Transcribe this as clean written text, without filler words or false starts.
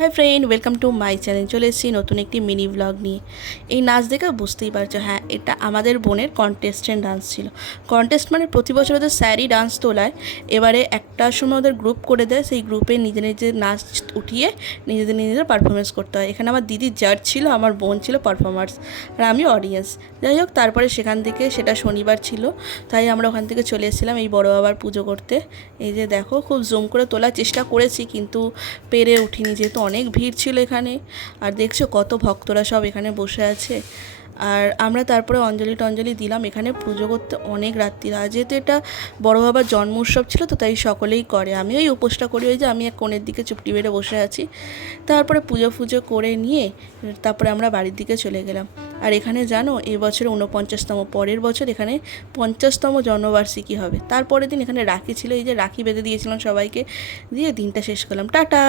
Hi friend, welcome to my channel. চলে এসেছি নতুন একটি মিনি ব্লগ নিয়ে। এই নাচ দেখে বুঝতেই পারছো, হ্যাঁ, এটা আমাদের বোনের কন্টেস্টেন্ট ডান্স ছিল। কন্টেস্ট মানে প্রতি বছর ওদের স্যারই ডান্স তোলায়। এবারে একটা সময় ওদের গ্রুপ করে দেয়, সেই গ্রুপে নিজে নিজের নাচ উঠিয়ে নিজেদের পারফরমেন্স করতে হয়। এখানে আমার দিদি জাজ ছিল, আমার বোন ছিল পারফর্মার্স, আর আমি অডিয়েন্স। যাই হোক, তারপরে সেখান থেকে, সেটা শনিবার ছিল, তাই আমরা ওখান থেকে চলে এসেছিলাম এই বড় বাবার পুজো করতে। এই যে দেখো, খুব জুম করে তোলার চেষ্টা করেছি, কিন্তু পেরে উঠিনি, যেহেতু অনেক ভিড় ছিল এখানে। আর দেখছো কত ভক্তরা সব এখানে বসে আছে। আর আমরা তারপরে অঞ্জলি টঞ্জলি দিলাম। এখানে পুজো করতে অনেক রাত্রি, আর যেহেতু এটা বড় বাবার জন্ম উৎসব ছিল, তো তাই সকলেই করে। আমি ওই উপোসটা করি, ওই যে আমি এক কোণের দিকে চুপটি বেড়ে বসে আছি। তারপরে পুজো ফুজো করে নিয়ে তারপরে আমরা বাড়ির দিকে চলে গেলাম। আর এখানে জানো, এবছরে 49তম, পরের বছর এখানে 50তম জন্মবার্ষিকী হবে। তারপরের দিন এখানে রাখি ছিল, এই যে রাখি বেঁধে দিয়েছিলাম সবাইকে, দিয়ে দিনটা শেষ করলাম। টাটা।